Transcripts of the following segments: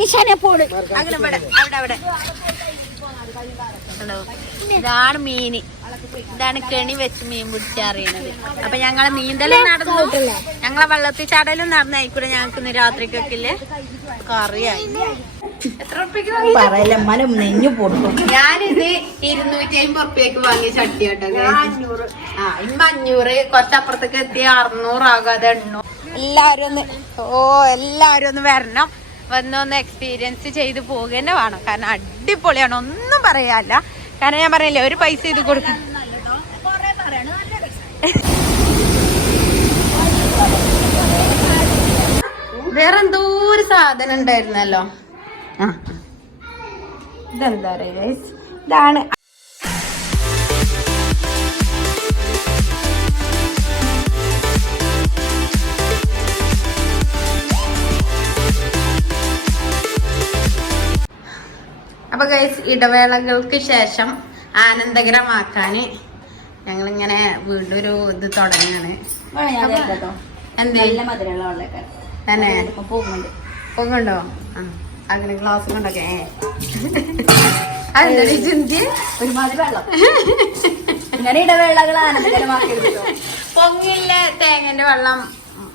നിശാനെ പോണ് അങ്ങനെ ഇവിടെ അവിടെ അവിടെ. ഇതാണ് മീന്. ഇതാണ് കെണി വെച്ച് മീൻ പിടിച്ചറിയണത് അപ്പൊ ഞങ്ങളെ നീന്തലും നടന്നു. ഞങ്ങളെ വെള്ളത്തിൽ ചടലും നടന്നായിക്കൂടെ ഞങ്ങൾക്ക് ഇന്ന് രാത്രിക്കൊക്കെ ഇല്ലേ കറിയായി. എത്ര ഉറുപ്പിക്ക് വാങ്ങി? പറയല്ല മനം നെഞ്ഞു പൊട്ടും. ഞാനിത് ഇരുന്നൂറ്റി അമ്പത് ഉറുപ്പ്യക്ക് വാങ്ങിയ ചട്ടി കേട്ടോ ആ ഇമ്മ അഞ്ഞൂറ്. കുറച്ചപ്പുറത്തേക്ക് എത്തി അറുന്നൂറാകാതെ എണ്ണൂറ്. എല്ലാരും ഒന്ന് ഓ എല്ലാരും ഒന്ന് വരണം. വന്നൊന്ന് എക്സ്പീരിയൻസ് ചെയ്ത് പോകുക തന്നെ വേണം. കാരണം അടിപൊളിയാണ്. ഒന്നും പറയാല്ല കാരണം ഞാൻ പറയില്ലേ ഒരു പൈസ ഇത് കൊടുക്കും. വേറെ എന്തോ ഒരു സാധനം ഉണ്ടായിരുന്നല്ലോ. ഇതെന്താ പറയുക ഇതാണ് അപ്പൊ ഗൈസ് ഇടവേളകൾക്ക് ശേഷം ആനന്ദകരമാക്കാന് ഞങ്ങളിങ്ങനെ വീണ്ടും ഒരു ഇത് തുടങ്ങാണ്. തന്നെ. പോകുന്നുണ്ട് അങ്ങനെ ഗ്ലാസ് കൊണ്ടൊക്കെ. അതെന്താ ചിന്തി ഒരുമാതിരി വെള്ളം. ഇങ്ങനെ ഇടവേളകൾ ആനന്ദകരമാക്കിയെടുത്തോ പൊങ്ങില്ല തേങ്ങന്റെ വെള്ളം.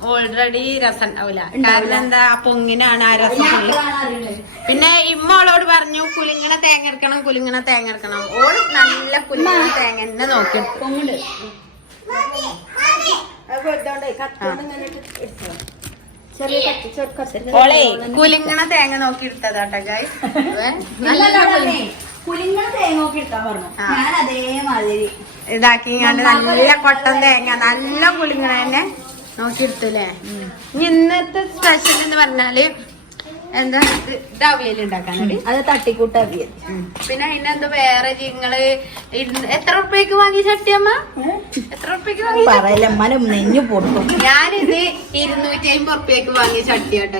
ഓൾറെഡി രസം ഉണ്ടാവില്ല കാരണം എന്താ പൊങ്ങിനാണ് ആ രസം. പിന്നെ ഇമ്മ ഓളോട് പറഞ്ഞു കുലുങ്ങണ തേങ്ങ എടുക്കണം കുലുങ്ങണ തേങ്ങ എടുക്കണം ഓൾ നല്ല കുലുങ്ങണ തേങ്ങ തന്നെ നോക്കി. പൊങ്ങുണ്ട്. ഓളെ കുലുങ്ങണ തേങ്ങ നോക്കി എടുത്തതാട്ടോ ഗായ് കുലിങ്ങൾ തേങ്ങ നോക്കി എടുത്താ പറഞ്ഞു ഞാൻ അതേമാതിരി ഇതാക്കി നല്ല കൊട്ടൻ തേങ്ങ നല്ല കുലുങ്ങണ തന്നെ. നോക്കി എടുത്തല്ലേ ഇന്നത്തെ സ്പെഷ്യൽ എന്ന് പറഞ്ഞാൽ എന്താ? ഇത് അവിയൽ ഉണ്ടാക്കാനടി അത് തട്ടിക്കൂട്ടാക്കിയത് പിന്നെ അതിനെന്തോ വേറെ നിങ്ങൾ എത്ര ഉറുപ്പ്യക്ക് വാങ്ങി ചട്ടിയമ്മ എത്ര ഉറുപ്പ്യക്ക് വാങ്ങി പറയല്ല മനം നെഞ്ഞു പൊട്ടും. ഞാനിത് ഇരുന്നൂറ്റി അമ്പത് ഉറുപ്പ്യക്ക് വാങ്ങിയ ചട്ടി കേട്ടോ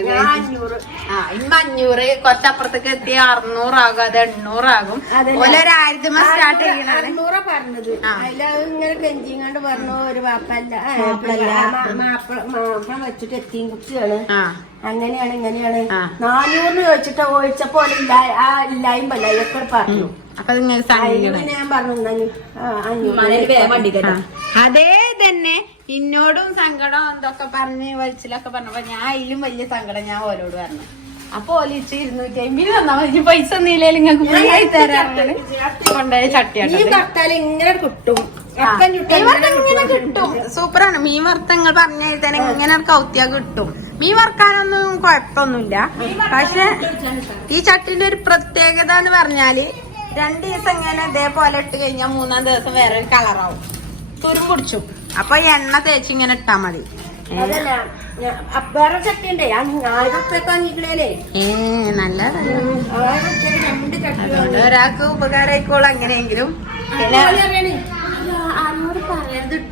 ആ ഇമ്മ അഞ്ഞൂറ് കുറച്ചപ്പുറത്തേക്ക് എത്തി അറുന്നൂറാകും അത് എണ്ണൂറാകും. ഒരായിരത്തി സ്റ്റാർട്ട് അറുന്നൂറാ പറഞ്ഞത്. ഇങ്ങനെ കെഞ്ചിങ്ങാണ്ട് പറഞ്ഞു ഒരു വാപ്പല്ല മാപ്പിള. മാപ്പിള വെച്ചിട്ട് എത്തിയും കുട്ടിയാണ് ആ. അങ്ങനെയാണ് ഇങ്ങനെയാണ്. നാനൂറിന് ചോദിച്ചിട്ട് ഒഴിച്ചപ്പോ ഇല്ല ആ പറഞ്ഞു. നിങ്ങൾക്ക് അതിന് സംഘിക്കണേ ഞാൻ പറഞ്ഞു "എന്നാ ഇനി, ആ, അഞ്ഞൂറ് മണൽ വേഗം വണ്ടി ആ. അതേ തന്നെ ഇന്നോടും സങ്കടം എന്തൊക്കെ പറഞ്ഞ് വലിച്ചിലൊക്കെ പറഞ്ഞപ്പോ ഞാൻ അതിലും വലിയ സങ്കടം ഞാൻ ഓരോട് പറഞ്ഞു. അപ്പൊ ഇരുന്നൂറ്റി അമ്പത് തന്നാ മതി. പൈസ ഒന്നുമില്ലെങ്കിൽ നിങ്ങൾക്ക് ഫ്രീ ആയി തരാറാണ് കൊണ്ടുപോയ ഈ ചട്ടിയാണ് ഇങ്ങനെ കിട്ടും. ഇങ്ങനെ കിട്ടും. സൂപ്പറാണ്. മീൻ വർത്തങ്ങൾ പറഞ്ഞാൽ തന്നെ ഇങ്ങനെ കൗത്തിയാ കിട്ടും. മീൻ വറുക്കാനൊന്നും കുഴപ്പമൊന്നുമില്ല. പക്ഷെ ഈ ചട്ടിന്റെ ഒരു പ്രത്യേകത എന്ന് പറഞ്ഞാൽ രണ്ട് ദിവസം ഇങ്ങനെ ഇതേപോലെ ഇട്ട് കഴിഞ്ഞാൽ മൂന്നാം ദിവസം വേറെ ഒരു കളറാവും. തുരും പിടിച്ചു. അപ്പൊ എണ്ണ തേച്ച് ഇങ്ങനെ ഇട്ടാ മതി. അതല്ല വേറെ വാങ്ങിക്കണേലേ. നല്ലതല്ല. രണ്ട് ചട്ടി ഒരാൾക്ക് ഉപകാരമായിക്കോളും അങ്ങനെയെങ്കിലും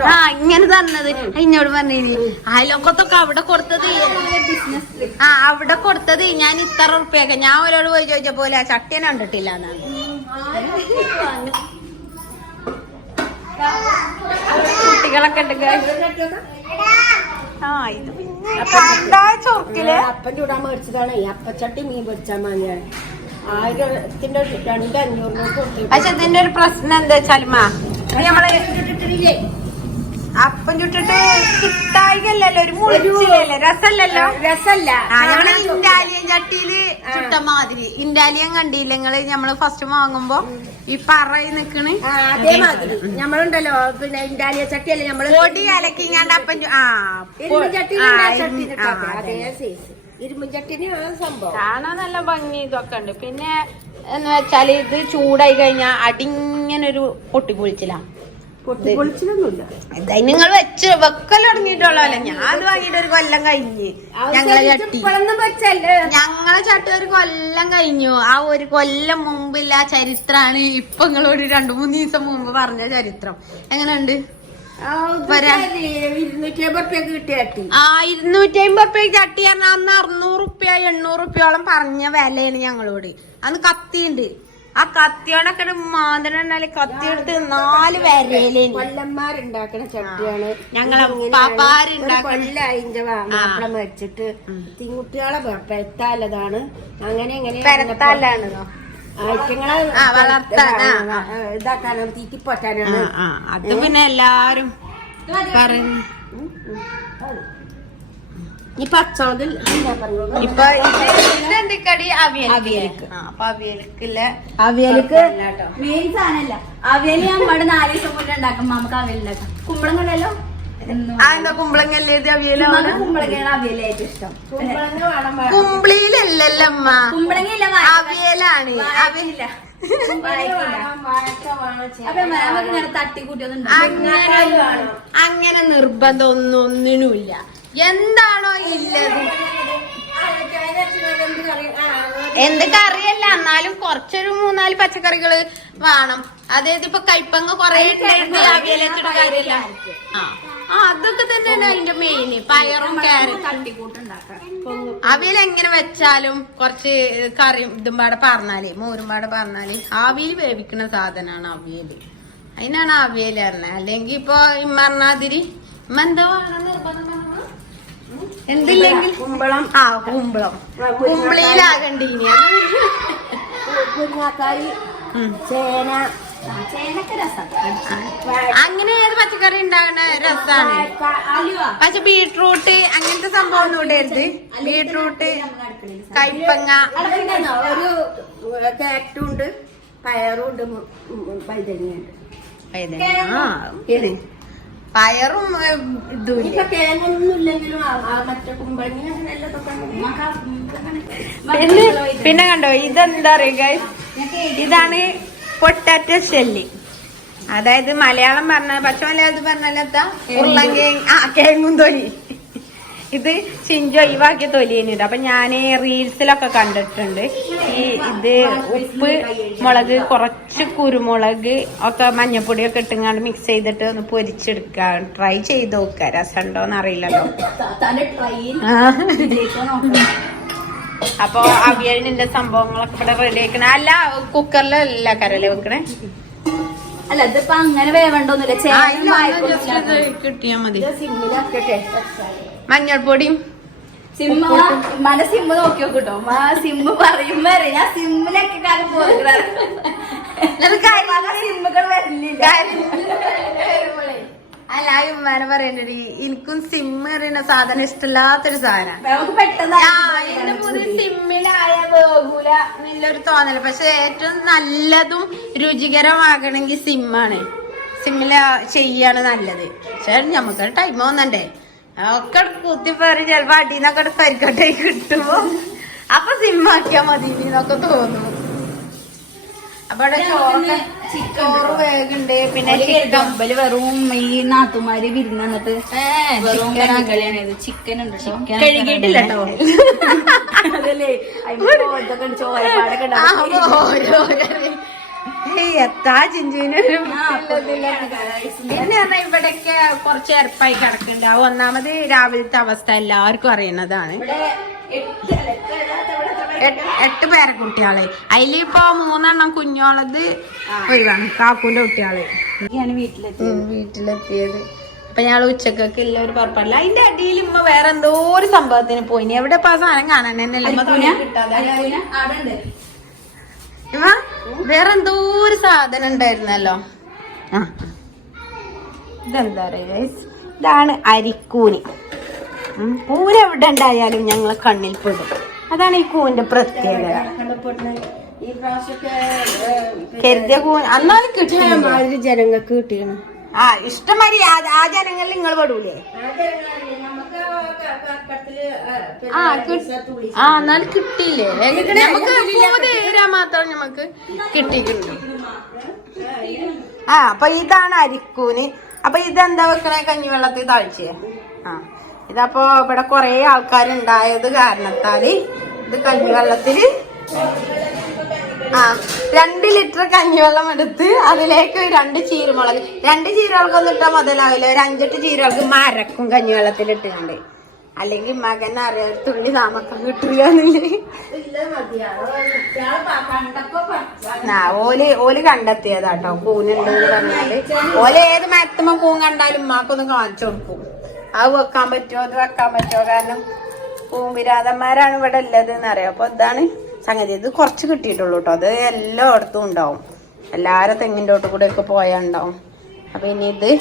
ആ ഇങ്ങനെ തന്നത്. എന്നോട് പറഞ്ഞു അയലോക്കത്തൊക്കെ അവിടെ കൊടുത്തത് ആ അവിടെ കൊടുത്തത് ഞാൻ ഇത്ര ഉറുപ്പ്യൊക്കെ. ഞാൻ ഒരാളോട് പോയി ചോദിച്ച പോലെ ആ ചട്ടിനെ കണ്ടിട്ടില്ല എന്നാണ് കുട്ടികളൊക്കെ ഉണ്ട്. ആ ഇത് പിന്നെ ചൊറുക്കിൽ? മേടിച്ചതാണ്. ഈ അപ്പച്ചട്ടി മീൻ പൊരിച്ചാൽ മതിയാണ്. ആയിരത്തിന്റെ രണ്ട് അഞ്ഞൂറിനോട് കൊടുത്തു പക്ഷെ ഇതിന്റെ ഒരു പ്രശ്നം എന്താ നമ്മൾ അപ്പം ചുട്ടിട്ട് കിട്ടായികല്ലോ ഒരു മുളിച്ചില്ലല്ലോ രസല്ലല്ലോ? രസല്ല. ഞങ്ങൾ ഇൻഡാലിയൻ ചട്ടിയിൽ ചുട്ട മാതിരി. ഇൻഡാലിയൻ കണ്ടില്ല നിങ്ങൾ? നമ്മൾ ഫസ്റ്റ് വാങ്ങുമ്പോ ഈ പറയി നിക്കണ്. അതേമാതിരി. നമ്മളുണ്ടല്ലോ പിന്നെ ഇൻഡാലിയ ചട്ടിയല്ലേ നമ്മൾ പൊടി അലക്കിങ്ങാണ്ട് അപ്പം ആ ഇരുമ്പ് ആ, ചട്ടി അതേ. സൈസ് ഇരുമ്പ് ചട്ടിന് ആ സംഭവം. കാണാൻ നല്ല ഭംഗി ഇതൊക്കെ ഉണ്ട്. പിന്നെ എന്ന് വെച്ചാൽ ഇത് ചൂടായി കഴിഞ്ഞാ അടിങ്ങനെ ഒരു പൊട്ടിപ്പൊളിച്ചില്ല പൊട്ടി പൊളിച്ചിലൊന്നുമില്ല നിങ്ങൾ വെച്ച് വെക്കൽ തുടങ്ങിയിട്ടുള്ളല്ലോ ഞാൻ അത് വാങ്ങിട്ട് ഒരു കൊല്ലം കഴിഞ്ഞ്. ഞങ്ങളെ ചട്ടി ഞങ്ങളെ ചട്ടി ഒരു കൊല്ലം കഴിഞ്ഞു. ആ ഒരു കൊല്ലം മുമ്പില്ല ചരിത്രാണ് ഇപ്പൊ നിങ്ങളോട് രണ്ടു മൂന്ന് ദിവസം മുമ്പ് പറഞ്ഞ ചരിത്രം. എങ്ങനെയുണ്ട്. ഇരുന്നൂറ്റി അമ്പത് റുപ്യക്ക് ചട്ടി. ആ ഇരുന്നൂറ്റി അമ്പത് റുപ്യ ചട്ടി പറഞ്ഞാൽ അന്ന് അറുന്നൂറ് റുപ്യ എണ്ണൂറ് റുപ്യോളം പറഞ്ഞ വിലയാണ് ഞങ്ങളോട്. അന്ന് കത്തിയുണ്ട്. ആ കത്തിയോടൊക്കെ മാതിരണ്ടാൽ കത്തിയെടുത്ത് നാല് വരയിലേ കൊല്ലന്മാരുണ്ടാക്കണ ചട്ടിയാണ്. ഞങ്ങളെ മാപ്പിള തിങ്കുട്ടികളെ പെരത്താലതാണ് അങ്ങനെ എങ്ങനെ പെരത്താലാണോ. ഇതാക്കാനാണ് തീറ്റിപ്പോറ്റാനാണ്. അത് പിന്നെ എല്ലാരും പറഞ്ഞു ഈ പച്ചവതിൽ ഇപ്പൊ എന്തൊക്കെയാടി അവിയൽ അവിയലിക്ക്. അപ്പൊ അവിയലിക്ക്. മെയിൻ സാധനല്ല. അവിയൽ ഞാൻ ഇവിടെ നാല് ദിവസം മുന്നേ ഉണ്ടാക്കും. നമുക്ക് അവിയൽ ഉണ്ടാക്കാം. കുമ്പളങ്ങല്ലേ അവിയലാണ്. അവിയൽ അങ്ങനെ അങ്ങനെ നിർബന്ധം ഒന്നും ഒന്നിനുമില്ല എന്താണോ ഇല്ലത്? എന്ത് കറിയല്ല എന്നാലും കുറച്ചൊരു മൂന്നാൽ പച്ചക്കറികൾ വേണം. അതായത് ഇപ്പൊ കൈപ്പങ്ങ കൊറേ ഇട്ടിട്ട് അവിയലച്ചിട്ട് കാര്യമില്ല ആ. അതൊക്കെ തന്നെയാണ് അതിന്റെ മെയിന് പയറും ക്യാരറ്റും. അവിയൽ എങ്ങനെ വെച്ചാലും കുറച്ച് കറി ഇതും പാടെ പറഞ്ഞാൽ മോരും പാടെ പറഞ്ഞാൽ ആവിയിൽ വേവിക്കുന്ന സാധനമാണ് അവിയൽ അതിനാണ് അവിയൽ പറഞ്ഞത്. അല്ലെങ്കിൽ ഇപ്പൊ ഇമ്മറിനാതിരി ഇമ്മ എന്താ വേണം നിർബന്ധം? എന്തില്ലെങ്കിൽ? കുമ്പളം. ആ കുമ്പളം. കുമ്പിളിയിലാകണ്ടീനി. മുരിങ്ങാക്കായി ചേന. അങ്ങനെ ഏത് പച്ചക്കറി ഉണ്ടാകുന്ന രസാണ്. പക്ഷെ ബീട്രൂട്ട് അങ്ങനത്തെ സംഭവം ഒന്നും ഇടരുത് ബീട്രൂട്ട് കൈപ്പങ്ങ. ഒരു കാറ്റുണ്ട് ഉണ്ട് പയറും ഉണ്ട് വൈതങ്ങയുണ്ട് ആ. പയറും ഇതും ഇല്ല. പിന്നെ കണ്ടോ ഇതെന്താ അറിയുക ഇതാണ് പൊട്ടാറ്റ ഷെല്ലി. അതായത് മലയാളം പറഞ്ഞ പക്ഷെ മലയാളത്തിൽ പറഞ്ഞാലെത്താ ഉള്ളങ്കേ ആ കേങ്ങും തൊലി. ഇത് ചിഞ്ചു ഒഴിവാക്കിയ തൊലിയുണ്ട് അപ്പൊ ഞാൻ റീൽസിലൊക്കെ കണ്ടിട്ടുണ്ട്. ഈ ഇത് ഉപ്പ് മുളക് കുറച്ച് കുരുമുളക് ഒക്കെ മഞ്ഞപ്പൊടിയൊക്കെ ഇട്ടുങ്ങാണ്ട് മിക്സ് ചെയ്തിട്ട് ഒന്ന് പൊരിച്ചെടുക്കുക ട്രൈ ചെയ്ത് നോക്കുക രസമുണ്ടോന്ന് അറിയില്ലല്ലോ. അപ്പൊ അവിയലിന്റെ സംഭവങ്ങളൊക്കെ ഇവിടെ റെഡി ആക്കണേ അല്ല കുക്കറിലല്ല കരൽ വെക്കണേ. അല്ല ഇതിപ്പോ അങ്ങനെ വേവണ്ടോന്നില്ല മഞ്ഞൾപ്പൊടിയും സിമ്മ മന സിമ്മ് നോക്കി നോക്കിട്ടോ. മാ സിമ്മ് പറയുമ്പോ അറിയാം. ഞാൻ സിമ്മിലൊക്കെ കാര്യം സിമ്മുകൾ വരുന്നില്ല അല്ല ഈ ഉമ്മാനെ പറയണ്ടത് എനിക്കും സിമ്മ് പറയുന്ന സാധനം ഇഷ്ടമില്ലാത്തൊരു സാധനം നമുക്ക് പെട്ടെന്ന് എന്റെ പുതിയ സിമ്മിലായ വേഗൂല തോന്നൽ. പക്ഷെ ഏറ്റവും നല്ലതും രുചികരമാകണമെങ്കിൽ സിമ്മാണ് സിമ്മിൽ ചെയ്യാണ് നല്ലത്. പക്ഷെ നമുക്ക് ടൈം വന്നണ്ടേ. ഒക്കെ കുത്തിപ്പേറി ചിലപ്പോ അടിന്നൊക്കെ കരിക്കട്ടെ കിട്ടുമ്പോ. അപ്പൊ സിമ്മാക്കിയാ മതി. എന്നൊക്കെ തോന്നും. ചോറൊക്കെ ചോറ് വേഗുണ്ട്. പിന്നെ കമ്പൽ വെറും ഈ നാത്തുമാര് വിരുന്ന് വന്നിട്ട് വെറും ചിക്കൻ. ഉണ്ട് കഴുകിയിട്ടില്ല കേട്ടോ അതല്ലേ ചോരപ്പാടൊക്കെ എത്താ ഇതിലാണ് പിന്നെ പറഞ്ഞാ ഇവിടെയൊക്കെ കുറച്ച് എരപ്പായി കിടക്കുന്നുണ്ട്. ആ ഒന്നാമത് രാവിലത്തെ അവസ്ഥ എല്ലാവർക്കും അറിയുന്നതാണ്. ഇവിടെ എട്ട് പേരെ കുട്ടികളെ. അതിലിപ്പോ മൂന്നെണ്ണം കുഞ്ഞോളത് ഒഴിവാണ്. കാക്കൂന്റെ കുട്ടികളെ. വീട്ടിലെത്തിയത്. അപ്പൊ ഞങ്ങൾ ഉച്ചക്കൊക്കെ ഇല്ല ഒരു പറപ്പല്ല അതിന്റെ അടിയിൽ ഇമ്മ വേറെ എന്തോ ഒരു സംഭവത്തിന് പോയിനി. എവിടെ ഇപ്പൊ സാധനം കാണാൻ തന്നെ വേറെ എന്തോ ഒരു സാധനം ഉണ്ടായിരുന്നല്ലോ. ആ. ഇതെന്താ പറയാ ഇതാണ് അരിക്കൂന്. കൂന് എവിടെ ഉണ്ടായാലും ഞങ്ങളെ കണ്ണിൽ പെടും. അതാണ് ഈ കൂവിന്റെ പ്രത്യേകത. ഈ പ്രാവശ്യമൊക്കെ എന്നാലും കിട്ടിയ ജനങ്ങൾക്ക് കിട്ടിയാണ് ആ ഇഷ്ടംമാതിരി ആ- ജനങ്ങളിൽ നിങ്ങൾ പെടൂലേ? ആ ആ എന്നാലും കിട്ടിയില്ലേ? നമുക്ക് പൂതി മാത്രം നമുക്ക് കിട്ടിയിട്ടുണ്ട് ആ അപ്പൊ ഇതാണ് അരിക്കൂന്. അപ്പൊ ഇതെന്താ വെക്കണേ? കഞ്ഞിവെള്ളത്തിൽ താഴ്ചയെ ആ. ഇതപ്പോ ഇവിടെ കൊറേ ആൾക്കാരുണ്ടായത് കാരണത്താൽ ഇത് കഞ്ഞിവെള്ളത്തിൽ. ആ രണ്ട് ലിറ്റർ കഞ്ഞിവെള്ളം എടുത്ത് അതിലേക്ക് രണ്ട് ചീരമുളക് രണ്ട് ചീരകൾക്കൊന്നും ഇട്ടാൽ മുതലാവില്ല ഒരു അഞ്ചെട്ട് ചീരകൾക്ക് മരക്കും കഞ്ഞിവെള്ളത്തിൽ ഇട്ടുകൊണ്ട് അല്ലെങ്കിൽ മകൻ അറിയാം തുള്ളി താമസം കിട്ടില്ല ഓൽ ഓൽ കണ്ടെത്തിയതാട്ടോ. കൂനുണ്ട് എന്ന് പറഞ്ഞാൽ. ഓൽ ഏത് മരത്തുമ്പോ കൂൻ കണ്ടാലും ഉമ്മാക്കൊന്ന് കാണിച്ചു കൊടുക്കും. അത് വെക്കാൻ പറ്റുമോ? അത് വെക്കാൻ പറ്റുമോ? കാരണം പൂമ്പിരാതന്മാരാണ് ഇവിടെ ഉള്ളത് എന്നറിയാം. അപ്പൊ ഇതാണ് സംഗതി. ഇത് കുറച്ച് കിട്ടിയിട്ടുള്ളൂ കേട്ടോ അത് എല്ലായിടത്തും ഉണ്ടാവും. എല്ലാരും തെങ്ങിന്റെ തൊട്ട് കൂടെ ഒക്കെ പോയാൽ ഉണ്ടാവും അപ്പൊ ഇനി ഇത്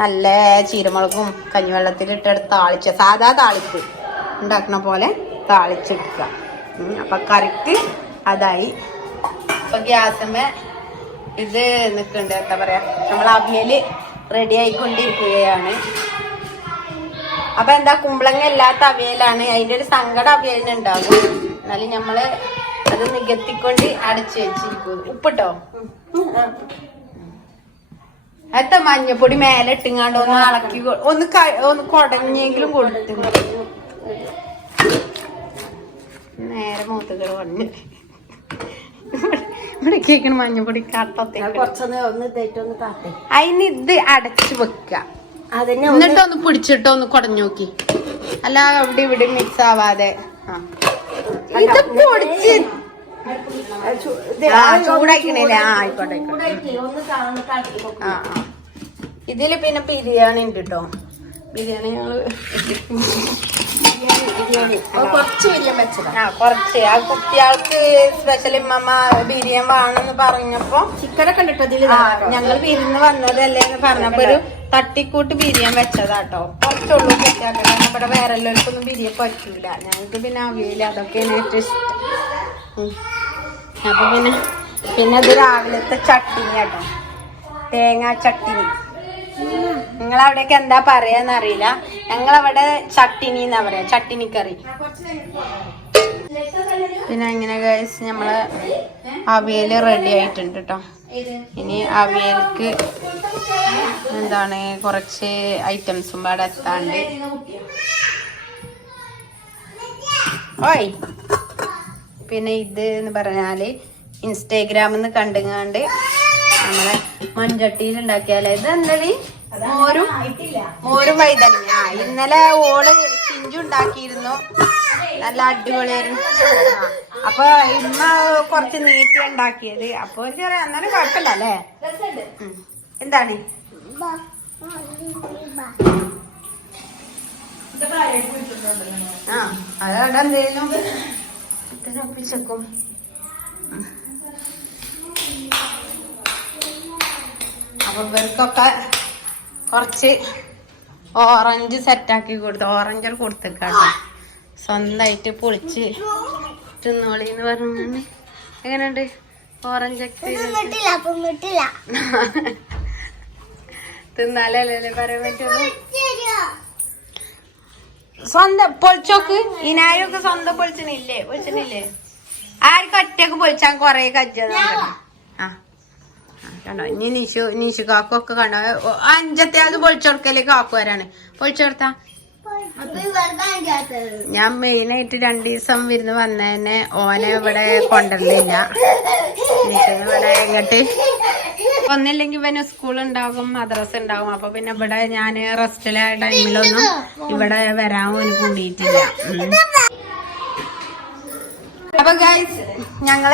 നല്ല ചീരമുളകും കഞ്ഞിവെള്ളത്തിലിട്ടെടുത്ത് താളിച്ച സാധാ താളിപ്പ് ഉണ്ടാക്കുന്ന പോലെ താളിച്ചെടുക്കുക. അപ്പൊ കറിക്ക് അതായി. അപ്പൊ ഗ്യാസമ്മ ഇത് നിൽക്കുന്നുണ്ട്. എന്താ പറയാ? നമ്മൾ അവിയൽ റെഡി ആയിക്കൊണ്ടിരിക്കുകയാണ്. അപ്പൊ എന്താ കുമ്പളങ്ങ ഇല്ലാത്ത അവിയലാണ്. അതിന്റെ ഒരു സങ്കടം അവിയലിന് ഉണ്ടാകും എന്നാലും നമ്മൾ അത് നികത്തിക്കൊണ്ട് അടച്ചു വെച്ചിരിക്കും. ഉപ്പിട്ടോ? അത്ത മഞ്ഞപ്പൊടി മേലെ ഇട്ടിങ്ങാണ്ട് ഒന്ന് ഇളക്കി ഒന്ന് ഒന്ന് കൊടങ്ങിയെങ്കിലും കൊടുത്തു. നേരെ മൂത്തുകൾ വന്നു. ഇവിടെ കേക്കണ മഞ്ഞപ്പൊടി കാട്ടത്തെ കുറച്ചൊന്ന് ഒന്ന് കാട്ടെ അതിന് ഇത് അടച്ചു വെക്ക. അതന്നെ പിടിച്ചിട്ടോ ഒന്ന് പിടിച്ചിട്ട് ഒന്ന് കുടഞ്ഞു നോക്കി അല്ല അവിടെ ഇവിടെ മിക്സ് ആവാതെ. ഇത് പൊടിച്ച് ആ ആയിക്കോട്ടെ ആ ഇതിൽ പിന്നെ ബിരിയാണി ഉണ്ട് കേട്ടോ ബിരിയാണി ഞങ്ങൾ കുറച്ച് വെച്ചതാ ആ കുറച്ച്. ആ കുട്ടികൾക്ക് സ്പെഷ്യൽ ഇമ്മമ്മ ബിരിയാണി വേണമെന്ന് പറഞ്ഞപ്പോ ചിക്കനൊക്കെ ഉണ്ട് ഇതിൽ ഞങ്ങൾ വിരുന്ന് വന്നതല്ലേ എന്ന് പറഞ്ഞപ്പോ ഒരു തട്ടിക്കൂട്ട് ബിരിയാണി വെച്ചതാട്ടോ. കുറച്ചുള്ളൂ കുട്ടികൾക്ക് നമ്മുടെ വേറെ എല്ലാവർക്കൊന്നും ബിരിയാണി പറ്റൂല. ഞങ്ങൾക്ക് പിന്നെ അവിയൽ അതൊക്കെയാണ് ഏറ്റവും ഇഷ്ടം. അപ്പം പിന്നെ പിന്നെ ഇത് രാവിലത്തെ ചട്ടിനി കേട്ടോ. തേങ്ങാ ചട്ടിനി. നിങ്ങളവിടെയൊക്കെ എന്താ പറയാന്ന് അറിയില്ല. ഞങ്ങളവിടെ ചട്ടിനി എന്നാ പറയാ? ചട്ടിനി കറി പിന്നെ ഇങ്ങനെ കഴിച്ച് നമ്മൾ അവിയൽ റെഡി ആയിട്ടുണ്ട് കേട്ടോ. ഇനി അവിയൽക്ക് എന്താണ് കുറച്ച് ഐറ്റംസും പാടെ എത്താണ്ട്. ഓയ്. പിന്നെ ഇത് എന്ന് പറഞ്ഞാൽ ഇൻസ്റ്റാഗ്രാമിൽ നിന്ന് കണ്ടുങ്ങാണ്ട് നമ്മളെ മൺചട്ടിയിൽ ഉണ്ടാക്കിയാലേ. ഇത് എന്തടി മോരും മോരും വൈതനങ്ങ ആ ഇന്നലെ ഓൾ ചിഞ്ചു ഉണ്ടാക്കിയിരുന്നു നല്ല അടിപൊളിയായിരുന്നു അപ്പൊ ഇമ്മ കുറച്ച് നീട്ടി ഉണ്ടാക്കിയത്. അപ്പൊ ചെറിയ എന്നാലും കുഴപ്പമില്ല അല്ലേ. എന്താണ്? ആ അതവിടെ എന്തേലും ഒപ്പിച്ചേക്കും അപ്പൊ ഇവർക്കൊക്കെ കുറച്ച് ഓറഞ്ച് സെറ്റാക്കി കൊടുത്തു ഓറഞ്ച് കൊടുത്തേക്കാട്ടോ സ്വന്തമായിട്ട് പൊളിച്ച് തിന്നോളി എന്ന് പറഞ്ഞു എങ്ങനെയുണ്ട് ഓറഞ്ച് തിന്നാലല്ലേ പറയാൻ പറ്റുള്ളൂ? സ്വന്തം പൊളിച്ചോക്ക്. ഇനായൊക്കെ സ്വന്തം പൊളിച്ചണില്ലേ? പൊളിച്ചണില്ലേ? ആർക്കും ഒറ്റയ്ക്ക് പൊളിച്ചാൽ കൊറേ കജ്ജതാണ്. ആ, കണ്ടോ? ഇനി നിഷു നിഷു കാക്കൊക്കെ കണ്ടോ? അഞ്ചത്തെ അത് പൊളിച്ചോർക്കൽ കാക്കുവരാണ് പൊളിച്ചോർത്താ ഞാൻ മെയിനായിട്ട് രണ്ടു ദിവസം വിരുന്ന് വന്നതന്നെ ഓനെ ഇവിടെ കൊണ്ടുവരലില്ല ഇവിടെ ഇങ്ങോട്ട് ഒന്നില്ലെങ്കിൽ പിന്നെ സ്കൂൾ ഉണ്ടാകും മദ്രസ ഉണ്ടാകും. അപ്പൊ പിന്നെ ഇവിടെ ഞാൻ റെസ്റ്റിലെ ടൈമിലൊന്നും ഇവിടെ വരാൻ ഓന് കൂടിയിട്ടില്ല. അപ്പൊ ഗൈസ് ഞങ്ങൾ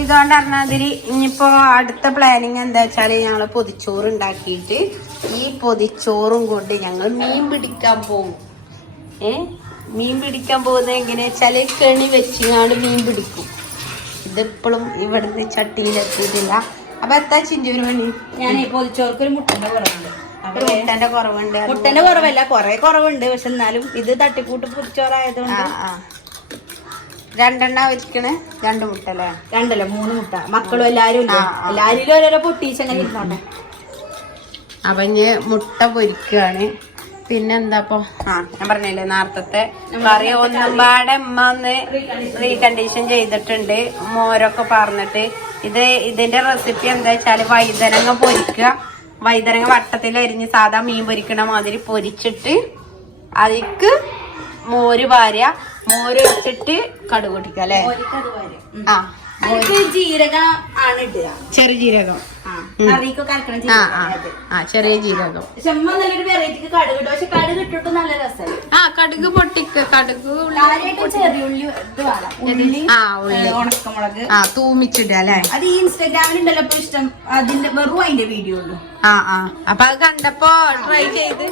ഇതുകൊണ്ട് പറഞ്ഞാതിരി ഇനിയിപ്പോ അടുത്ത പ്ലാനിങ് എന്താ വെച്ചാൽ ഞങ്ങൾ പൊതിച്ചോറ് ഉണ്ടാക്കിയിട്ട് ഈ പൊതിച്ചോറും കൊണ്ട് ഞങ്ങൾ മീൻ പിടിക്കാൻ പോകും ഏ? മീൻ പിടിക്കാൻ പോകുന്നത് എങ്ങനെയാ വെച്ചാൽ കെണി വെച്ചിങ്ങാണ്ട് മീൻ പിടിക്കും. ഇതെപ്പോഴും ഇവിടുന്ന് ചട്ടിയിലെത്തിയിട്ടില്ല. അപ്പൊ എത്താ ചിഞ്ചൂര് മണി ഞാൻ പൊതിച്ചോർക്ക് ഒരു മുട്ടന്റെ കുറവുണ്ട്. ഒരു മുട്ടന്റെ കുറവുണ്ട് മുട്ടന്റെ കുറവല്ല കൊറേ കുറവുണ്ട്. പക്ഷെ എന്നാലും ഇത് തട്ടിക്കൂട്ട് പൊതിച്ചോറായതുകൊണ്ട് രണ്ടെണ്ണ വെച്ചിക്കണേ രണ്ട് മുട്ട രണ്ടല്ലേ രണ്ടല്ല മൂന്ന് മുട്ട. മക്കളും എല്ലാരും. എല്ലാരിലും ഓരോരോ പൊട്ടീച്ചങ്ങനെ ഇരുന്നോട്ടെ അപ്പൊ മുട്ട പൊരിക്കുകയാണ് പിന്നെന്താപ്പോ? ആ ഞാൻ പറഞ്ഞില്ലേ നേരത്തെ കറി ഒന്നും പാടെ ഉമ്മ ഒന്ന് റീകണ്ടീഷൻ ചെയ്തിട്ടുണ്ട്. മോരൊക്കെ പറഞ്ഞിട്ട് ഇത് ഇതിന്റെ റെസിപ്പി എന്താ വെച്ചാൽ വൈതനങ്ങ പൊരിക്കുക. വൈതനങ്ങ വട്ടത്തിൽ അരിഞ്ഞ് സാധാ മീൻ പൊരിക്കണ മാതിരി പൊരിച്ചിട്ട് അതിക്ക് മോര് പാരുക മോര് ഇട്ടിട്ട് കടുക് പൊട്ടിക്കുക അല്ലേ? ആ ജീരകം ആണ് ഇടുക. ചെറുജീരകം ആ. ചെറിയ ജീരകം. ആ കടുക് പൊട്ടിക്ക കടുക് ഉള്ളി ചെറിയ ഉള്ളി ഇത് ഉള്ളി ആ, ഉള്ളി. അല്ലേ? അത് ഈ ഇൻസ്റ്റാഗ്രാമിൽ ഉണ്ടല്ലോ ഇപ്പൊ ഇഷ്ടം. അതിന്റെ വെറും അതിന്റെ വീഡിയോ ഉള്ളു ആ ആ. അപ്പൊ അത് കണ്ടപ്പോ ട്രൈ ചെയ്ത്.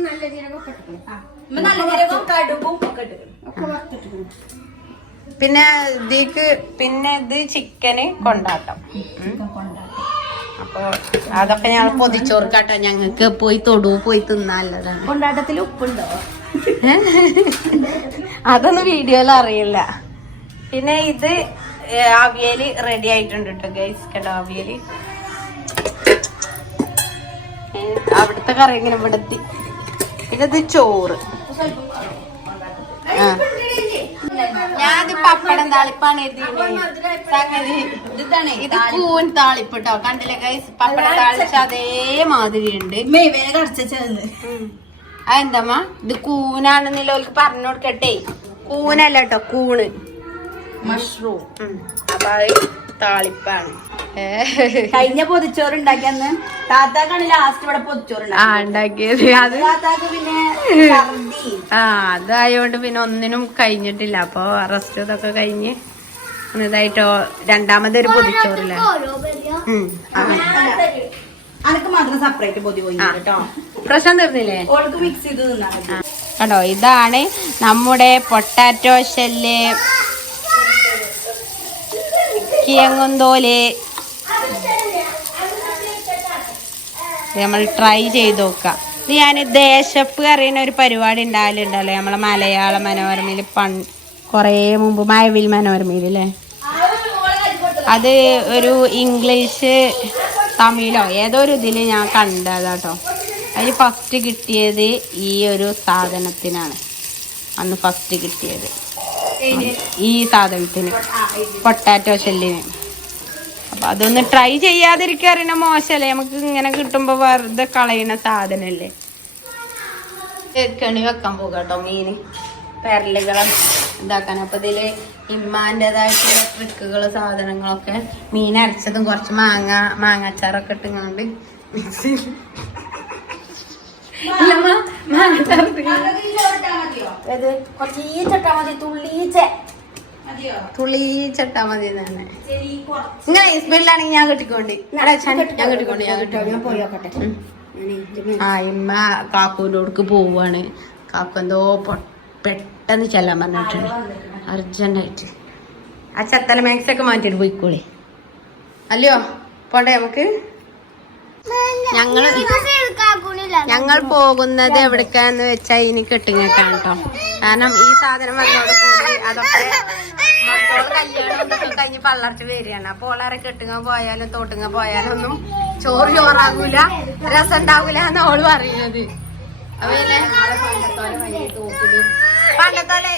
നല്ല ജീരകം നല്ല ജീരകവും കടുകും ഒക്കെ ഇട്ടിട്ടുണ്ട്. ഒക്കെ പിന്നെ ഇതിക്ക് പിന്നെ ഇത് ചിക്കന് കൊണ്ടാട്ടം. അപ്പൊ അതൊക്കെ ഞങ്ങൾ പൊതിച്ചോറ് ഞങ്ങൾക്ക് ഞങ്ങക്ക് പോയി തൊടു പോയി തിന്നാല്ലതാണ് കൊണ്ടാട്ടത്തിൽ ഉപ്പുണ്ടോ? അതൊന്നും വീഡിയോയിൽ അറിയില്ല. പിന്നെ ഇത് അവിയൽ റെഡി ആയിട്ടുണ്ട് കേട്ടോ ഗൈസ് കേട്ടോ അവിയൽ? അവിടുത്തെ കറി ഇങ്ങനെ ഇവിടെത്തി. പിന്നെ ഇത് ചോറ്. ആ. ഞാനിത് പപ്പടം താളിപ്പാണ് സംഗതി. ഇത് കൂൻ താളിപ്പ് കേട്ടോ കണ്ടില്ലേ ഗൈസ് പപ്പടം താളിച്ച അതേമാതിരി ഉണ്ട് വേഗം അടച്ചെന്ന് അതെന്തമ്മ? ഇത് കൂനാണെന്നില്ല ഓൾക്ക് പറഞ്ഞു കൊടുക്കട്ടെ. കൂനല്ല കേട്ടോ കൂണ്. മഷ്റൂം. അപ്പൊ താളിപ്പാണ്. കഴിഞ്ഞ പൊതിച്ചോറ് ഉണ്ടാക്കിയന്ന് താത്താക്കാണ് ലാസ്റ്റ് ഇവിടെ പൊതിച്ചോറ് ആ ഉണ്ടാക്കിയത്. അത് താത്താക്ക് പിന്നെ ആ അതായോണ്ട് പിന്നെ ഒന്നിനും കഴിഞ്ഞിട്ടില്ല. അപ്പൊ റെസ്റ്റ് ഇതൊക്കെ കഴിഞ്ഞ് ഇതായിട്ടോ രണ്ടാമത് ഒരു പൊതിച്ചോറില്ല. അനക്ക് മാത്രം സെപ്പറേറ്റ് പൊതി പോയി കേട്ടോ പ്രശ്നം തീർന്നില്ലേ? ഓൾക്ക് മിക്സ് ചെയ്ത് തിന്നാ മതി കണ്ടോ ഇതാണ് നമ്മുടെ പൊട്ടാറ്റോ ഷെല്ല്. കിയങ്ങുന്തോൽ നമ്മൾ ട്രൈ ചെയ്ത് നോക്കാം. ഞാൻ ദേശപ്പ് അറിയുന്ന ഒരു പരിപാടി ഉണ്ടാവലുണ്ടല്ലോ. നമ്മളെ മലയാള മനോരമയിൽ പൺ കുറേ മുമ്പ് മഴവിൽ മനോരമയിൽ അല്ലേ? അത് ഒരു ഇംഗ്ലീഷ് തമിഴോ ഏതോ ഒരു ഇതിൽ ഞാൻ കണ്ടതാട്ടോ. അതിൽ ഫസ്റ്റ് കിട്ടിയത് ഈ ഒരു സാധനത്തിനാണ്. അന്ന് ഫസ്റ്റ് കിട്ടിയത്. ഈ സാധനത്തിന്. പൊട്ടാറ്റോ ഷെല്ലിന്. അപ്പൊ അതൊന്ന് ട്രൈ ചെയ്യാതിരിക്കുക അറിയണ മോശമല്ലേ നമുക്ക് ഇങ്ങനെ കിട്ടുമ്പോ വെറുതെ കളയണ സാധനല്ലേ. കെണി വെക്കാൻ പോകാം കേട്ടോ മീന്. പെരലുകളും ഇതാക്കാൻ. അപ്പൊ ഇതിൽ ഇമ്മാന്റെതായിട്ടുള്ള ട്രിക്കുകൾ സാധനങ്ങളൊക്കെ മീൻ അരച്ചതും കുറച്ച് മാങ്ങ മാങ്ങാച്ചാറൊക്കെ ഇട്ടുകൊണ്ട് മിക്സി കുറച്ച് ഈച്ചിട്ടാ മതി തുള്ളീച്ച മതിയോ? തുള്ളിച്ചിട്ടാ മതി കുറച്ച്. ഇങ്ങനെ ഇസ്ബിലാണെങ്കിൽ ഞാൻ കെട്ടിക്കോണ്ടി. ഞാൻ കെട്ടിക്കോണ്ടി ഞാൻ കെട്ടിക്കോണ്ടി ആ ഇമ്മ കാക്കൂരോടക്ക് പോവാണ്. കാക്കു എന്തോ പെട്ടെന്ന് ചെല്ലാൻ പറഞ്ഞിട്ടുണ്ട്. അർജന്റായിട്ട്. ആ ചത്തല മാക്സൊക്കെ മാറ്റിട്ട് പോയിക്കോളി. അല്ലയോ? പോട്ടെ നമുക്ക്? ഞങ്ങൾ ഞങ്ങൾ പോകുന്നത് എവിടേക്കാന്ന് വെച്ചാൽ ഇനി കെട്ടിങ്ങട്ടാണ് കേട്ടോ കാരണം ഈ സാധനം വന്നോട് കൂടി അതൊക്കെ കല്യാണം കഴിഞ്ഞ് പള്ളർച്ച് വരികയാണ്. അപ്പൊ ഓളാരെ കെട്ടുങ്ങ പോയാലും തോട്ടുങ്ങ പോയാലും ഒന്നും ചോറ് ചോറാകൂല രസം ഉണ്ടാകൂല എന്ന് ഓൾ പറയുന്നത്. അപ്പൊ പിന്നെ പണ്ടത്തോലെ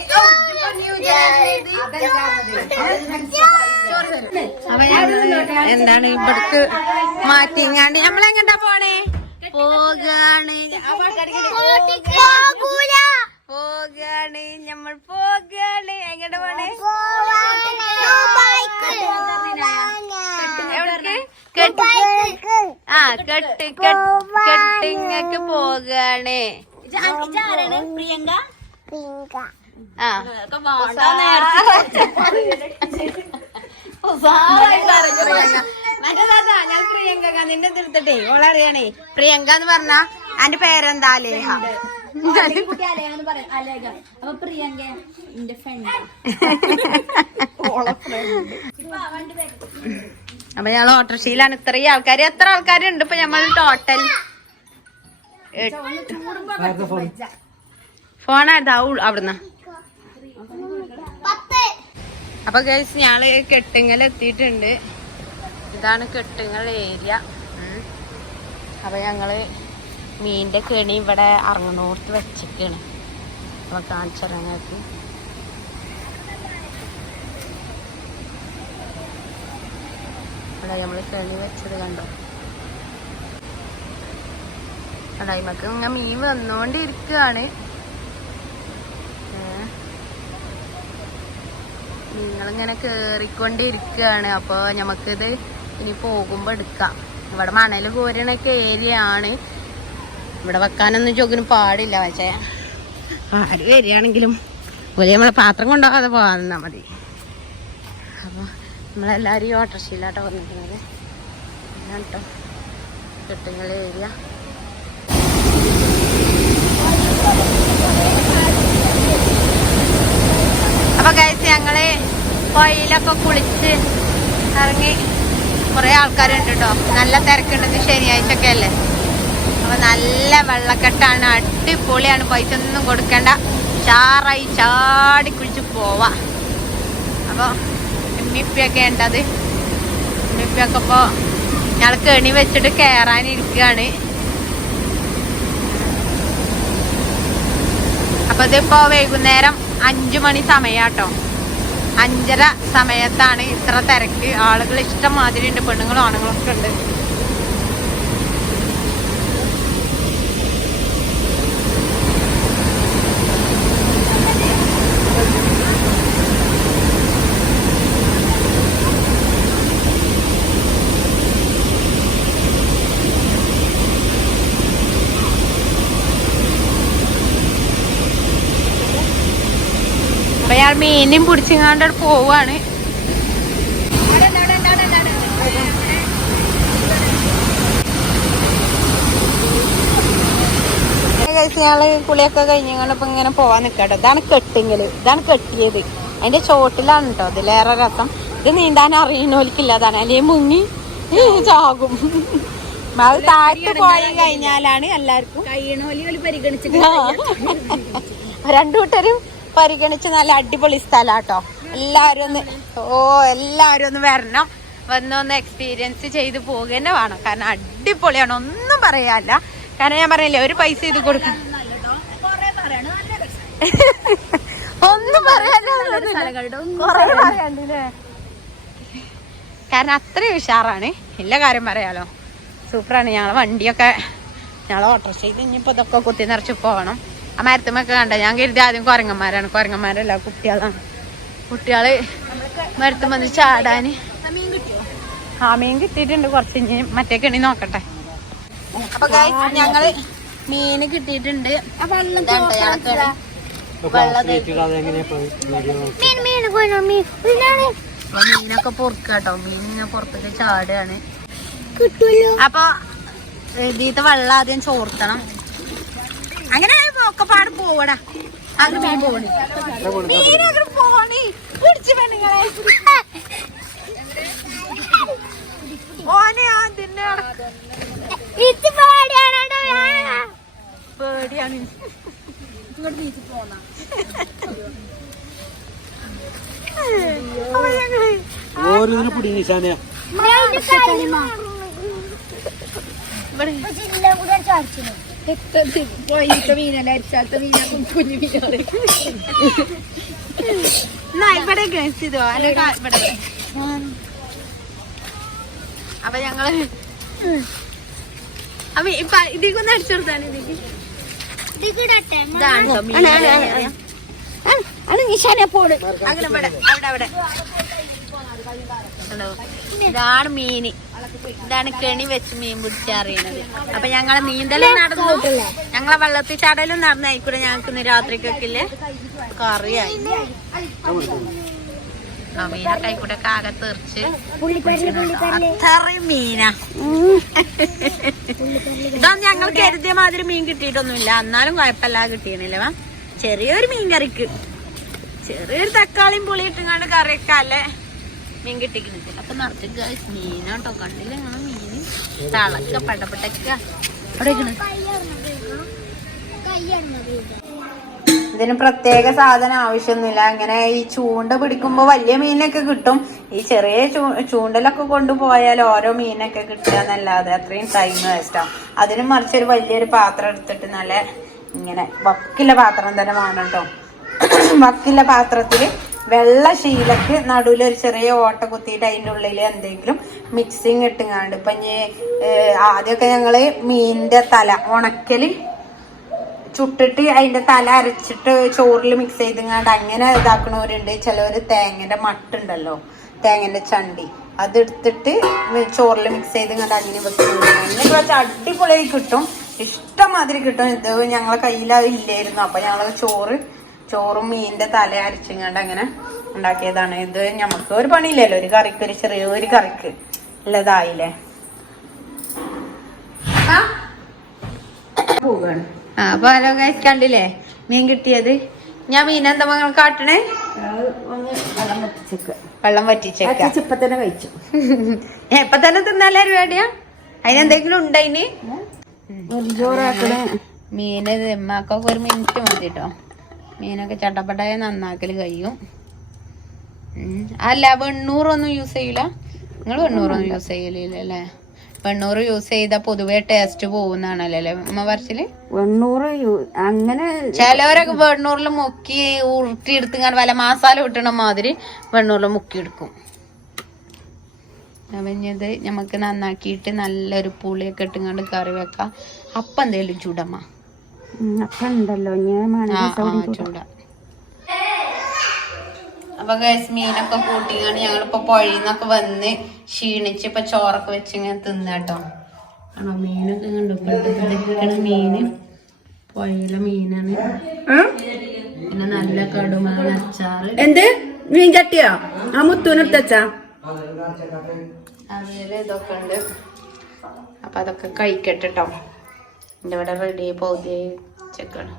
എന്താണ് ഇവിടക്ക് മാറ്റിങ്ങാണ്ട് നമ്മളെങ്ങട്ടാ പോണേ? പോകാണ്. പോകാണ്. നമ്മൾ പോകാണ്. എങ്ങോട്ട് പോണേ? എവിടെ കെട്ട് ആ കെട്ട് കെട്ടിങ്ങക്ക് പോകാണ്. പ്രിയങ്ക? ആ. മറ്റേതാ ഞാൻ പ്രിയങ്ക നിന്റെ തീർത്തിട്ടേ ഓളറിയാണേ പ്രിയങ്ക എന്ന് പറഞ്ഞ അന്റെ പേരെന്താ? ലേഹ കുട്ടി അലയാന്ന് പറയും. അലേഖ അപ്പൊ പ്രിയങ്ക എന്റെ ഫ്രണ്ട് അപ്പൊ ഞങ്ങൾ ഓട്ടോറിക്ഷയിലാണ്. ഇത്രയും ആൾക്കാർ എത്ര ആൾക്കാരുണ്ട് ഇപ്പൊ നമ്മൾ ടോട്ടൽ ഫോൺ അതാ അവിടുന്ന്. അപ്പൊ ഗൈസ് ഞങ്ങൾ കെട്ടിങ്ങൽ എത്തിയിട്ടുണ്ട്. ഇതാണ് കെട്ടിങ്ങൽ ഏരിയ. അപ്പൊ ഞങ്ങൾ മീനിന്റെ കെണി ഇവിടെ അറങ്ങണോർത്ത് വെച്ചിട്ടാണ് അപ്പൊ കാണിച്ചുതരാം നമ്മൾ കിണി വെച്ചത് കണ്ടോ? അടൈമക്ക് ഇങ്ങനെ മീൻ വന്നോണ്ടിരിക്കുകയാണ് നിങ്ങളിങ്ങനെ കേറിക്കൊണ്ടിരിക്കുകയാണ് അപ്പോൾ നമുക്കിത് ഇനി പോകുമ്പോ എടുക്കാം. ഇവിടെ മണൽ കോരണൊക്കെ ഏരിയ ഇവിടെ വെക്കാനൊന്നും ചോക്കിന് പാടില്ല. പക്ഷേ ആര് വരികയാണെങ്കിലും വലിയ നമ്മളെ പാത്രം കൊണ്ടുപോകാതെ പോകാന്നാ മതി. നമ്മളെല്ലാവരും ഈ ഓട്ടർഷയിലാട്ടോ വന്നിരിക്കുന്നത്. കേട്ടോ കെട്ടുങ്ങളെ ഏരിയ. അപ്പൊ കഴിച്ച് ഞങ്ങൾ പുഴയിലൊക്കെ കുളിച്ച് ഇറങ്ങി കുറെ ആൾക്കാരുണ്ട് കേട്ടോ നല്ല തിരക്കുണ്ട് ശനിയാഴ്ച ഒക്കെ അല്ലേ? അപ്പൊ നല്ല വെള്ളക്കെട്ടാണ് അടിപൊളിയാണ്. പൈസ ഒന്നും കൊടുക്കണ്ട. ചാറായി ചാടി കുളിച്ച് പോവാ. അപ്പൊ എമ്മിപ്പിയൊക്കെ ഉണ്ടത് എമ്മിപ്പിയൊക്കെ ഇപ്പൊ ഞങ്ങൾ കെണി വെച്ചിട്ട് കയറാനിരിക്കുകയാണ് അപ്പൊ ഇതിപ്പോ വൈകുന്നേരം അഞ്ചു മണി സമയാട്ടോ. അഞ്ചര സമയത്താണ് ഇത്ര തിരക്ക്. ആളുകൾ ഇഷ്ടം മാതിരി ഉണ്ട്. പെണ്ണുങ്ങളും ആണുങ്ങളൊക്കെ ഉണ്ട്. ഞാൻ മീനും പിടിച്ചിങ്ങാണ്ട് പോവാണ്. ഞങ്ങൾ കുളിയൊക്കെ കഴിഞ്ഞാണ്ട് ഇപ്പൊ ഇങ്ങനെ പോവാൻ നിക്കട്ടോ. ഇതാണ് കെട്ടിങ്ങൽ. ഇതാണ് കെട്ടിയത്. അതിന്റെ ചോട്ടിലാണ് കേട്ടോ ഇതിലേറെ രസം. ഇത് നീന്താൻ അറിയണോലിക്കില്ലാതാണ് അല്ലെങ്കിൽ മുങ്ങി ചാകും. അത് താഴ്ത്ത് പോയി കഴിഞ്ഞാലാണ് എല്ലാവർക്കും രണ്ടു കൂട്ടരും പരിഗണിച്ച് നല്ല അടിപൊളി സ്ഥലാട്ടോ. എല്ലാവരും ഒന്ന് ഓ എല്ലാവരും ഒന്ന് വരണം. വന്നൊന്ന് എക്സ്പീരിയൻസ് ചെയ്ത് പോകുക തന്നെ വേണം. കാരണം അടിപൊളിയാണ്. ഒന്നും പറയാല്ല കാരണം ഞാൻ പറഞ്ഞില്ലേ ഒരു പൈസ ഇത് കൊടുക്കും ഒന്നും പറയാണ്ടില്ലേ കാരണം അത്രയും ഉഷാറാണ്. എല്ലാ കാര്യം പറയാലോ. സൂപ്പറാണ്. ഞങ്ങളെ വണ്ടിയൊക്കെ ഞങ്ങളെ ഓട്ടോറിക്ഷ ചെയ്ത് ഇനിയിപ്പോൾ ഇതൊക്കെ കുത്തി നിറച്ച് പോകണം. ആ മരത്തുമൊക്കെ കണ്ട. ഞാൻ കരുതി ആദ്യം കുരങ്ങന്മാരാണ്. കുരങ്ങന്മാരല്ല കുട്ടികളാണ്. കുട്ടികൾ മരത്തും വന്ന് ചാടാന്. മീൻ കിട്ടിയോ ആ മീൻ കിട്ടിയിട്ടുണ്ട് കുറച്ച്. ഇനി മറ്റേ കെണി നോക്കട്ടെ. അപ്പൊ ഞങ്ങൾ മീന് കിട്ടിയിട്ടുണ്ട്. മീനൊക്കെ പൊറുക്കാട്ടോ മീൻ ഇങ്ങനെ പുറത്തേക്ക് ചാടുകയാണ്. അപ്പൊ ഇതിത്തെ വെള്ളം ആദ്യം ചോർത്തണം. അങ്ങനെ ഒക്കെ പാട് പോവടാ. അത് മീൻ പോണി മീൻ അത് പോണി പിടിച്ചു പെണ്ണുങ്ങളെ ഓനെ അതിന്റെ പേടിയാണ്. ഇങ്ങോട്ട് നീച്ച് പോന്നാ. അപ്പൊ ഞങ്ങൾ ഓരോന്നിനെ പിടി നിശാനയാ ഇവിടെ പോയിട്ട് മീനല്ല അരിച്ചാത്ത മീനാ കുഞ്ഞു മീനാണ് ഇവിടെ കഴിച്ചതോ അല്ലെ ഇവിടെ. അപ്പൊ ഞങ്ങൾ അപ്പൊ ഇപ്പൊ ഇതിക്കൊന്ന് അടിച്ചു കൊടുത്താണ് ഇതിക്ക്. നിശാനെ പോണ് അങ്ങനെ ഇവിടെ അവിടെ അവിടെ ഇതാണ് മീന് ഇതാണ് കെണി വെച്ച് മീൻ പിടിച്ചറിയണത് അപ്പൊ ഞങ്ങളെ നീന്തലും നടന്നു. ഞങ്ങളെ വെള്ളത്തിൽ ചടലും നടന്നായിക്കൂടെ ഞങ്ങൾക്ക് ഇന്ന് രാത്രിക്കൊക്കെ കറിയായി. ആ മീനൊക്കെ ആയിക്കൂടെ കാക തെറിച്ച്. മീന. ഇതൊന്നും ഞങ്ങൾ കരുതിയ മാതിരി മീൻ കിട്ടിയിട്ടൊന്നുമില്ല. എന്നാലും കുഴപ്പമില്ല കിട്ടിയണില്ല. വാ ചെറിയൊരു മീൻ കറിക്ക്. ചെറിയൊരു തക്കാളിയും പുളിയിട്ടും കണ്ട് കറിയൊക്കെ അല്ലേ? മീൻ കിട്ടിക്കുന്നത് അപ്പൊ നിറച്ച് ഗൈസ് മീനാട്ടോ കണ്ടില്ല ഞങ്ങൾ മീന്. തളക്ക ഇതിന് പ്രത്യേക സാധനം ആവശ്യമൊന്നുമില്ല. അങ്ങനെ ഈ ചൂണ്ട പിടിക്കുമ്പോ വലിയ മീനൊക്കെ കിട്ടും. ഈ ചെറിയ ചൂണ്ടലൊക്കെ കൊണ്ടുപോയാൽ ഓരോ മീനൊക്കെ കിട്ടുക എന്നല്ലാതെ അത്രയും ടൈം വേസ്റ്റാവും അതിന് മറിച്ച് ഒരു വലിയൊരു പാത്രം എടുത്തിട്ട് നല്ല ഇങ്ങനെ വക്കില്ല പാത്രം തന്നെ വേണം കേട്ടോ വക്കില്ല പാത്രത്തിൽ വെള്ള ശീലക്ക് നടുവിൽ ഒരു ചെറിയ ഓട്ട കുത്തിയിട്ട് അതിന്റെ ഉള്ളിൽ എന്തെങ്കിലും മിക്സിങ് ഇട്ടുങ്ങാണ്ട്. ഇപ്പം ഇനി ആദ്യമൊക്കെ ഞങ്ങൾ മീനിന്റെ തല ഉണക്കൽ ചുട്ടിട്ട് അതിന്റെ തല അരച്ചിട്ട് ചോറിൽ മിക്സ് ചെയ്തിങ്ങാണ്ട് അങ്ങനെ ഇതാക്കണവരുണ്ട്. ചിലവര് തേങ്ങന്റെ മട്ടുണ്ടല്ലോ തേങ്ങന്റെ ചണ്ടി. അതെടുത്തിട്ട് ചോറിൽ മിക്സ് ചെയ്തിങ്ങാണ്ട് അങ്ങനെ വെക്കുന്നുണ്ട്. അതിന് വെച്ചാൽ അടിപൊളിയായി കിട്ടും. ഇഷ്ടമാതിരി കിട്ടും. ഇത് ഞങ്ങളെ കയ്യിൽ ഇല്ലായിരുന്നു. അപ്പൊ ഞങ്ങൾ ചോറ് ചോറും മീനിന്റെ തല അരിച്ചിങ്ങാണ്ട് അങ്ങനെ ഉണ്ടാക്കിയതാണ്. ഇത് നമുക്ക് ഒരു പണിയില്ലല്ലോ. ഒരു കറിക്ക് ഒരു ചെറിയ ഒരു കറിക്ക് ഉള്ളതായില്ലേ? ആ? പോവുകയാണ്. ആ അപ്പൊ ഹലോ ഗൈസ് കണ്ടില്ലേ? മീൻ കിട്ടിയത്. ഞാൻ മീൻ എന്താ മകൾ കാട്ടണേ? വെള്ളം വറ്റിച്ചു എപ്പ വറ്റിച്ചേക്ക? തന്നെ കഴിച്ചു. എപ്പൊ തന്നെ തിന്നാലും വേടിയാ അതിനെന്തെങ്കിലും ഉണ്ടതിന് ചോറാക്കണേ മീന് ഇമ്മാക്കൊക്കെ ഒരു മിനിറ്റ് മതി കേട്ടോ മീനൊക്കെ ചട്ടപ്പട്ടായ നന്നാക്കൽ കഴിയും. അല്ല വെണ്ണൂറൊന്നും യൂസ് ചെയ്യില്ല നിങ്ങൾ വെണ്ണൂറൊന്നും യൂസ് ചെയ്യലില്ല അല്ലേ വെണ്ണൂറ് യൂസ് ചെയ്താൽ പൊതുവേ ടേസ്റ്റ് പോകുന്നതാണല്ലേ അല്ലേ ഉമ്മ പറച്ചിൽ? വെണ്ണൂറ് അങ്ങനെ ചിലവരൊക്കെ വെണ്ണൂറിൽ മുക്കി ഉരുട്ടി എടുത്തിങ്ങനെ വല്ല മസാല കിട്ടണ മാതിരി വെണ്ണൂറിൽ മുക്കി എടുക്കും. അവഞ്ഞത് നമുക്ക് നന്നാക്കിയിട്ട് നല്ലൊരു പുളിയൊക്കെ ഇട്ടുകൊണ്ട് കറി വെക്കാം. അപ്പം എന്തേലും ചുടമാ അപ്പൊ ഉണ്ടല്ലോ. ഞാൻ ആ ആ അപ്പൊ ഗൈസ് മീനൊക്കെ കൂട്ടിയാണ് ഞങ്ങളിപ്പോ പുഴയിന്നൊക്കെ വന്ന് ക്ഷീണിച്ച് ഇപ്പൊ ചോറൊക്കെ വെച്ച് ഇങ്ങനെ തിന്നട്ടോ ആണോ മീനൊക്കെ കണ്ടു. മീന്. പുഴയിലെ മീനാണ്. പിന്നെ നല്ല കടുമാങ്ങ അച്ചാറ്. എന്ത്? മീൻ ചട്ടിയോ? ആ മുത്തൂനെടുത്തച്ചാ അവിയൽ ഇതൊക്കെ ഉണ്ട്. അപ്പൊ അതൊക്കെ കഴിക്കട്ടെ കേട്ടോ എന്റെ ഇവിടെ റെഡി ആയി പൗതി ചെക്കാണ്